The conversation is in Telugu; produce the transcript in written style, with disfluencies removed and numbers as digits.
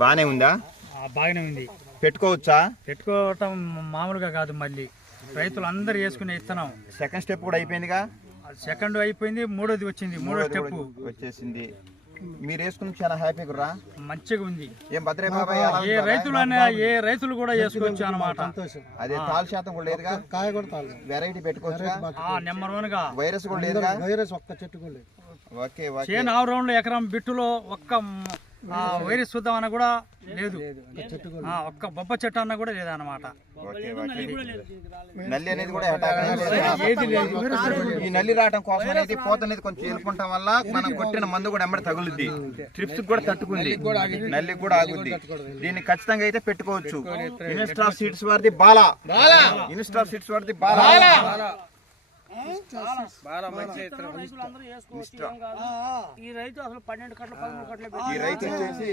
బానే ఉందా? బాగానే ఉంది. పెట్టుకోవచ్చా? పెట్టుకోవటం మామూలుగా కాదు, మళ్ళీ రైతులు అందరు వేసుకునే ఇత్తనం. సెకండ్ స్టెప్ కూడా అయిపోయిందిగా? సెకండ్ అయిపోయింది, మూడోది వచ్చింది, మూడో స్టెప్ వచ్చేసింది. మీరు వేసుకుని చాలా హ్యాపీగా రా, మంచిగా ఉంది. ఏం భద్రే బాబాయ్, ఏ రైతులు కూడా వేసుకోవచ్చు అన్నమాట. అదే తాలు శాతం కూడా లేదుగా, కాయ కూడా తాలు వెరైటీ పెట్టుకోవచ్చు. నెంబర్ 1 గా వైరస్ కూడా లేదుగా, వైరస్ ఒక్క చెట్టు కూడా లేదు. ఓకే చేను ఆరు ఎకరం బిట్టులో ఒక్క వైరస్ చూద్దాం అన్న కూడా లేదు, ఒక్క బొబ్బ చెట్టు అన్న కూడా లేదన్నమాట. నల్లి అనేది కూడా ఈ నల్లి రావడం కోసం అనేది పోత అనేది కొంచెం ఎలుకుంటాం వల్ల మనం కొట్టిన మందు కూడా ఎమ్మడి తగులుద్ది, ట్రిప్స్ కూడా తట్టుకుంది, నల్లి కూడా ఆగుద్ది. దీన్ని ఖచ్చితంగా అయితే పెట్టుకోవచ్చు. ఇన్స్టాల్ సీడ్స్ వారిది బాలా, ఇన్స్టాల్ సీడ్స్ వారిది బాలా. ఈ రైతు అసలు 12 కట్టలు 13 కట్టలు ఈ రైతు వచ్చేసి